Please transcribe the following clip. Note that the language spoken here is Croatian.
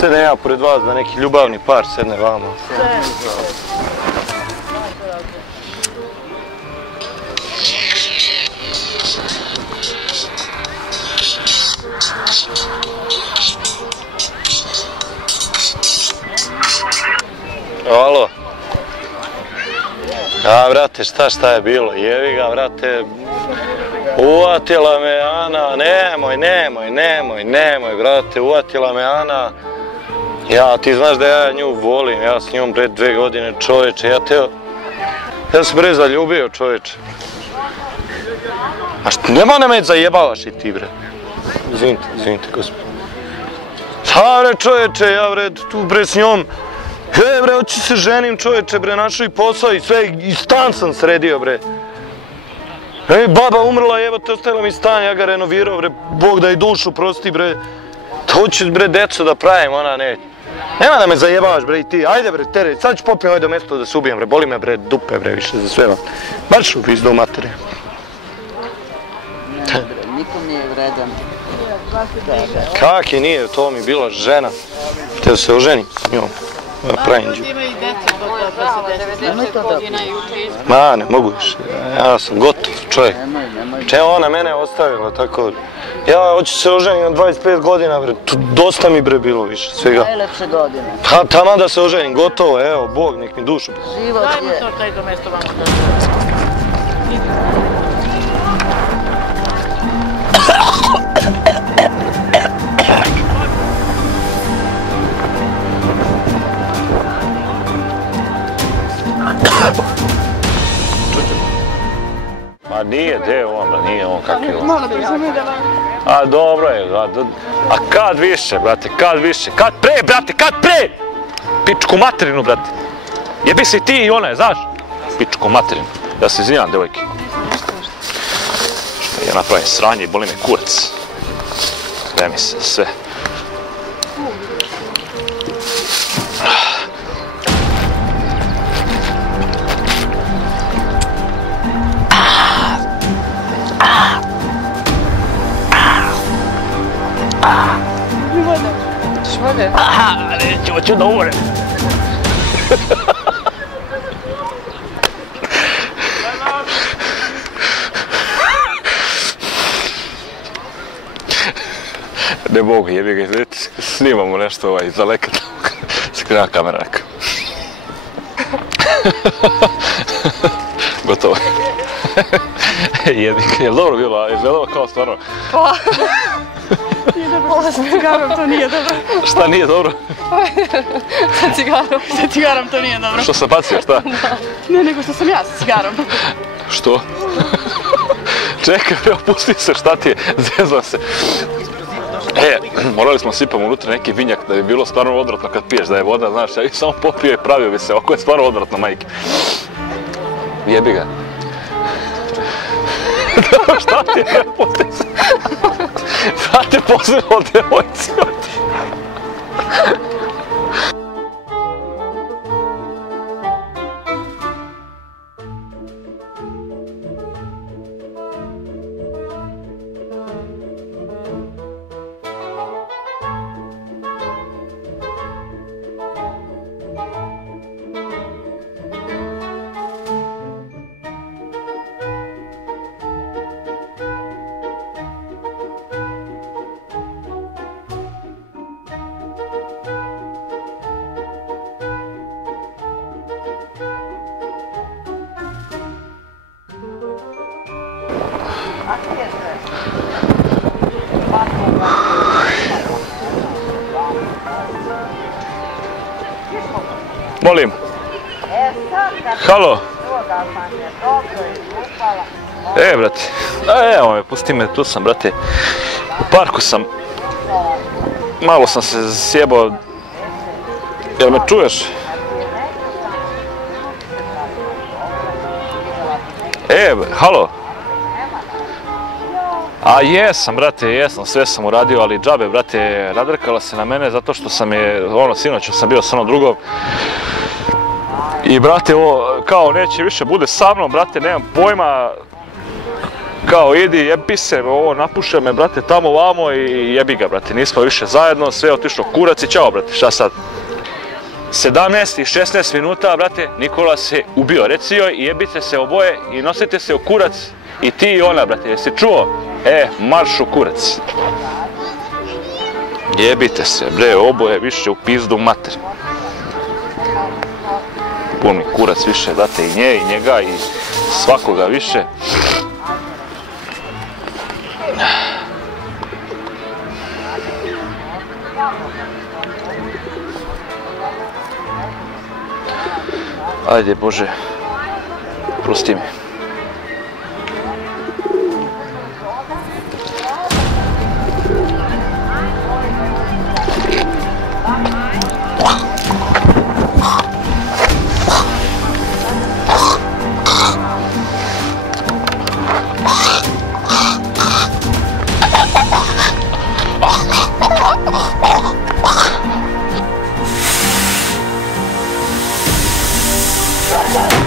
Sedem ja pored vas da neki ljubavni par sedne vama. Alo? A, vrate, šta je bilo? Jevi ga, vrate. Uvatila me Ana, nemoj, vrate, uvatila me Ana. Ja, ti znaš da ja nju volim, ja s njom bre 2 godine, čoveče, ja sam bre zaljubio, čoveče. A što, nema na me zajebavaš i ti, bre. Izvinite, gospod. Šta, bre, čoveče, ja, bre, tu, bre, s njom. Bre, hoću se ženim, čoveče, bre, našao i posao i sve, i stan sam sredio, bre. Baba umrla, jebote, ostavila mi stan, ja ga renovirao, bre, Bog da i dušu prosti, bre. Hoću, bre, decu da pravim, ona ne. Nema da me zajebavaš, bre, i ti, ajde, bre, tere, sad ću popijem ovdje do mjesta da se ubijem, bre, boli me, bre, dupe, bre, više za sve vam. Baš u pizdu matere. Ne, bre, nikom nije vredan. Kak je nije, to mi bila žena. Htio se oženim s njom. Pravim džu. Ma, ne mogu više, ja sam gotov čovjek. Čevo ona mene ostavila, tako. Ja hoću se oženiti na 25 godina, bre, dosta mi bre bilo više, svega. Najlepše godine. Pa taman da se oženim, gotovo, evo, Bog nek mi dušu. Život je. Dajmo to taj do mjesto vamo. Ma nije, gdje on, ba, nije on, kak je on. Malo bi sam da vam... A dobro je, a kad više, brate, kad više, kad pre, brate, kad pre! Pičku materinu, brate. Jebi se ti i ona, znaš? Pičku materinu. Ja se izvinjam, devojke. Što ja napravim sranje i boli me kurac. Sve mi se, sve. Vode? Hoću da umrem. Ne mogu, jebi ga, snimamo nešto iz daleka, skriva kamera neka. Gotovo. Jebi ga, je li dobro bilo, je izgledalo kao stvarno? Ovo sa cigarom to nije dobro. Šta nije dobro? Sa cigarom. Sa cigarom to nije dobro. Što sam bacio, šta? Ne, nego što sam ja sa cigarom. Što? Čekaj, opusti se, šta ti je? Zezam se. Morali smo sipamo unutra neki vinjak da bi bilo stvarno odvratno kad piješ, da je voda, znaš, ja bih samo popio i pravio bi se, oko je stvarno odvratno, majke. Jebi ga. Šta ti je, pusti se? Šta te pozivao devojci? Molim. Halo. Brate. Evo me, pusti me, tu sam, brate. U parku sam. Malo sam se sjebao. Jel me čuješ? Halo. A jesam, brate, jesam, sve sam uradio, ali džabe, brate, radrkala se na mene zato što sam je, sinoć sam bio sa onom drugom. I, brate, kao neće više bude sa mnom, brate, nemam pojma. kao idi jebi se, ovo napuše me brate tamo vamo i jebi ga brate, nismo više zajedno, sve je otišlo kurac i čao brate, šta sad? 17 i 16 minuta brate, Nikola se ubio, reci joj i jebite se oboje i nosite se u kurac i ti i ona brate, jesi čuo? Marš u kurac. Jebite se bre, oboje više u pizdu mater. Pun mi kurac više, date i nje i njega i svakoga više. Ajde Bože, prosti mi. Yeah.